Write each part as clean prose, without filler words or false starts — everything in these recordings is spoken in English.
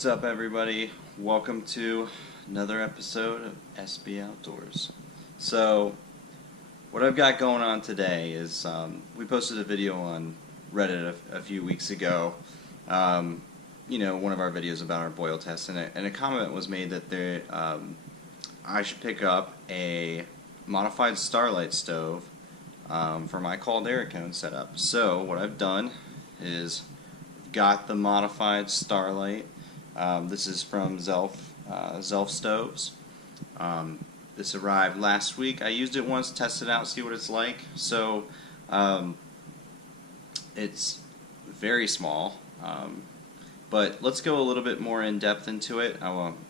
What's up, everybody? Welcome to another episode of SB Outdoors. So, what I've got going on today is we posted a video on Reddit a few weeks ago. One of our videos about our boil test, and a comment was made that I should pick up a modified Starlyte stove for my Caldera cone setup. So, what I've done is got the modified Starlyte. This is from Zelph stoves. This arrived last week. I used it once, tested it out, see what it's like. So it's very small, but let's go a little bit more in depth into it.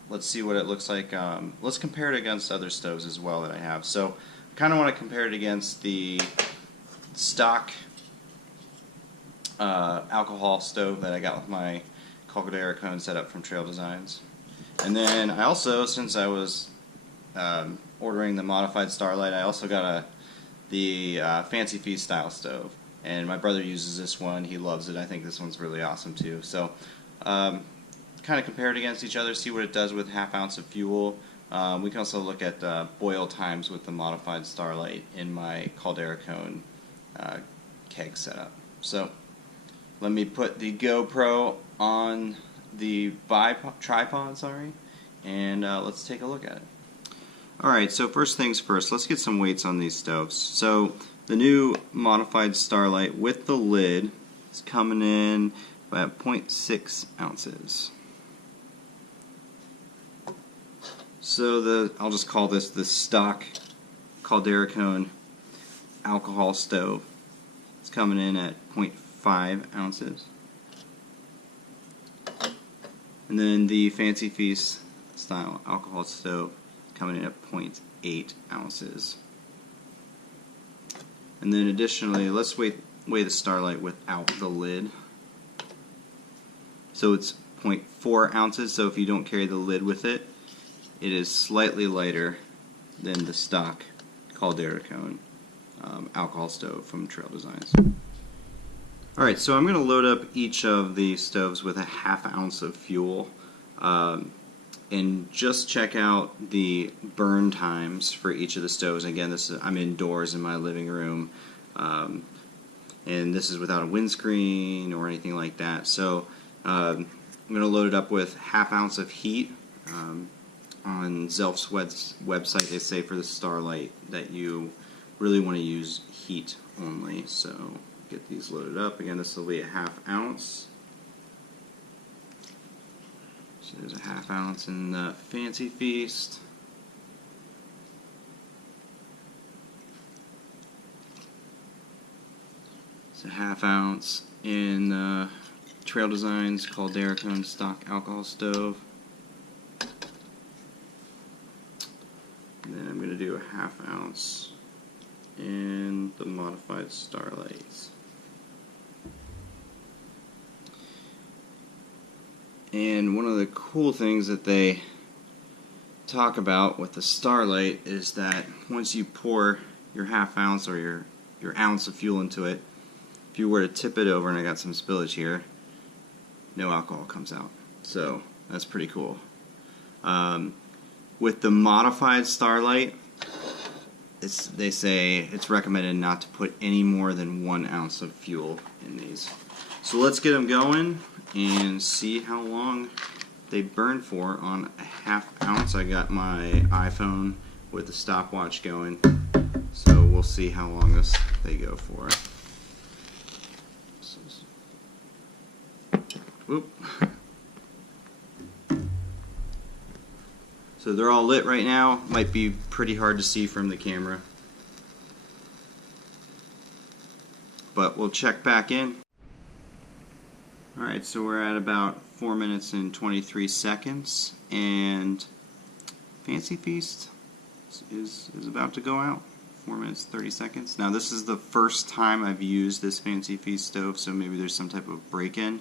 Let's see what it looks like. Let's compare it against other stoves as well that I have. So I kind of want to compare it against the stock alcohol stove that I got with my Caldera cone setup from Trail Designs. And then I also, since I was ordering the modified Starlyte, I also got the Fancee style stove. And my brother uses this one. He loves it. I think this one's really awesome too. So kind of compare it against each other, see what it does with ½ ounce of fuel. We can also look at boil times with the modified Starlyte in my Caldera cone keg setup. So let me put the GoPro on the tripod, and let's take a look at it. Alright, so first things first, let's get some weights on these stoves. So the new modified Starlyte with the lid is coming in at 0.6 ounces. So I'll just call this the stock Caldera cone alcohol stove. It's coming in at 0.5 ounces. And then the Fancee Feast style alcohol stove coming in at 0.8 ounces. And then additionally, let's weigh the Starlyte without the lid. So it's 0.4 ounces, so if you don't carry the lid with it, it is slightly lighter than the stock Caldera cone alcohol stove from Trail Designs. Alright, so I'm going to load up each of the stoves with ½ ounce of fuel and just check out the burn times for each of the stoves. Again, I'm indoors in my living room, and this is without a windscreen or anything like that. So I'm going to load it up with ½ ounce of heat. On Zelph's website, they say for the Starlyte that you really want to use heat only. So get these loaded up. Again, this will be a ½ ounce. So there's a ½ ounce in the Fancee Feast. It's a ½ ounce in the Trail Designs Caldera cone stock alcohol stove. And then I'm going to do a ½ ounce in the modified Starlyte. And one of the cool things that they talk about with the Starlyte is that once you pour your ½ ounce or your ounce of fuel into it, if you were to tip it over, and I got some spillage here, no alcohol comes out. So that's pretty cool. With the modified Starlyte, they say it's recommended not to put any more than 1 ounce of fuel in these. So let's get them going and see how long they burn for on a ½ ounce. I got my iPhone with the stopwatch going, so we'll see how long they go for. Whoop. So they're all lit right now. Might be pretty hard to see from the camera, but we'll check back in. Alright, so we're at about 4 minutes and 23 seconds, and Fancee Feast is about to go out. 4 minutes 30 seconds. Now this is the first time I've used this Fancee Feast stove, so maybe there's some type of break-in.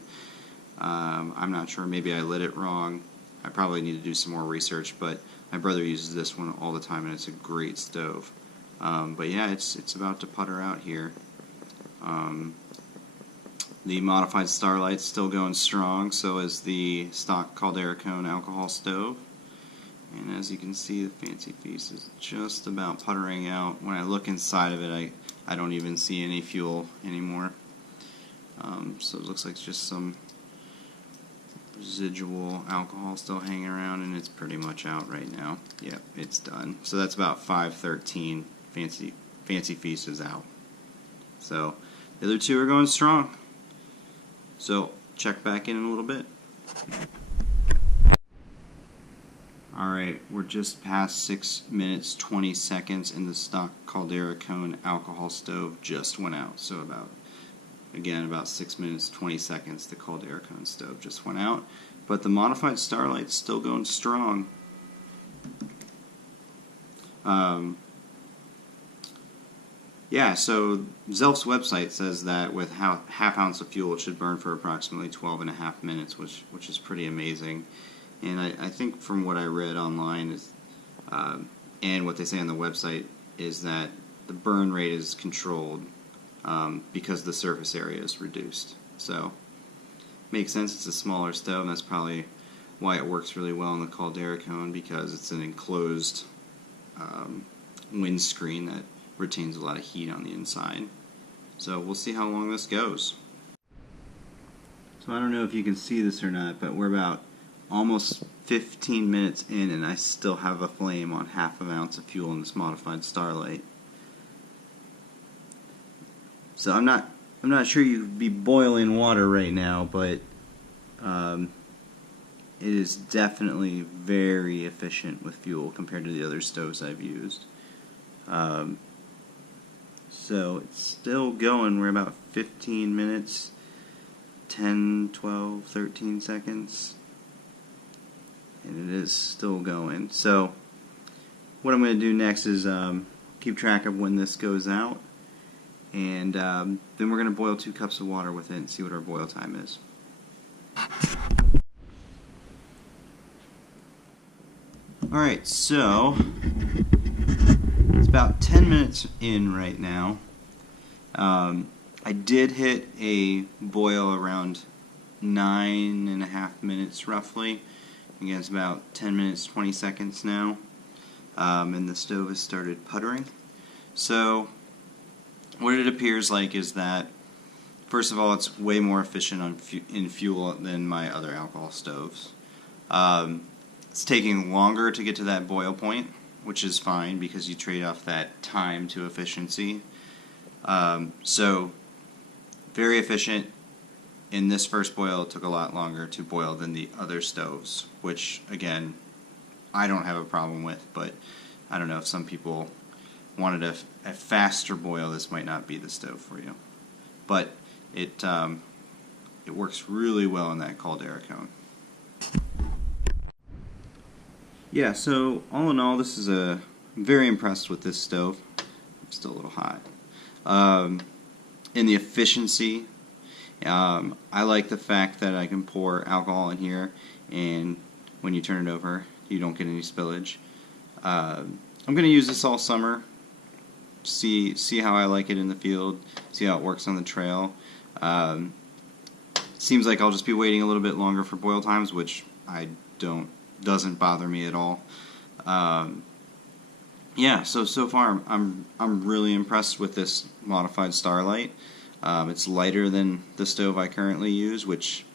I'm not sure, maybe I lit it wrong. I probably need to do some more research, but my brother uses this one all the time, and it's a great stove. But yeah, it's about to putter out here. The modified Starlight's still going strong, so is the stock Caldera cone alcohol stove. And as you can see, the Fancee piece is just about puttering out. When I look inside of it, I don't even see any fuel anymore. So it looks like just some residual alcohol still hanging around, and it's pretty much out right now. Yep, it's done. So that's about 513. Fancee Feast is out. So the other two are going strong. So check back in a little bit. Alright, we're just past 6 minutes 20 seconds, and the stock Caldera cone alcohol stove just went out. So about 6 minutes 20 seconds the Caldera cone stove just went out. But the modified Starlight's still going strong. Yeah, so Zelph's website says that with half ounce of fuel it should burn for approximately 12.5 minutes, which is pretty amazing. And I think from what I read online is, and what they say on the website, is that the burn rate is controlled because the surface area is reduced. So makes sense. It's a smaller stove, and that's probably why it works really well in the Caldera cone, because it's an enclosed windscreen that retains a lot of heat on the inside. So we'll see how long this goes. So I don't know if you can see this or not, but we're about almost 15 minutes in, and I still have a flame on half an ounce of fuel in this modified Starlight. So I'm not sure you'd be boiling water right now, but it is definitely very efficient with fuel compared to the other stoves I've used. So it's still going. We're about 15 minutes, 10, 12, 13 seconds, and it is still going. So what I'm going to do next is keep track of when this goes out, and then we're going to boil 2 cups of water with it and see what our boil time is. Alright, so it's about 10 minutes in right now. I did hit a boil around 9.5 minutes roughly. Again, it's about 10 minutes 20 seconds now, and the stove has started puttering. So what it appears like is that, first of all, it's way more efficient in fuel than my other alcohol stoves. It's taking longer to get to that boil point, which is fine because you trade off that time to efficiency. So very efficient. In this first boil, it took a lot longer to boil than the other stoves, which, again, I don't have a problem with, but I don't know if some people wanted a faster boil, this might not be the stove for you. But it works really well in that Caldera cone. Yeah, so all in all, I'm very impressed with this stove. I'm still a little hot. In the efficiency, I like the fact that I can pour alcohol in here, and when you turn it over, you don't get any spillage. I'm going to use this all summer, see how I like it in the field, see how it works on the trail. Seems like I'll just be waiting a little bit longer for boil times, which doesn't bother me at all. Yeah, so far I'm really impressed with this modified Starlight. It's lighter than the stove I currently use, which,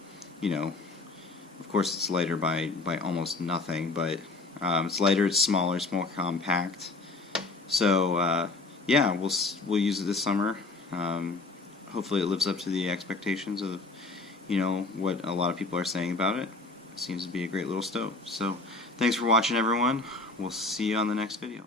of course it's lighter by almost nothing, but it's lighter, it's smaller, it's more compact. So yeah, we'll use it this summer. Hopefully it lives up to the expectations of what a lot of people are saying about it. It seems to be a great little stove. So thanks for watching, everyone. We'll see you on the next video.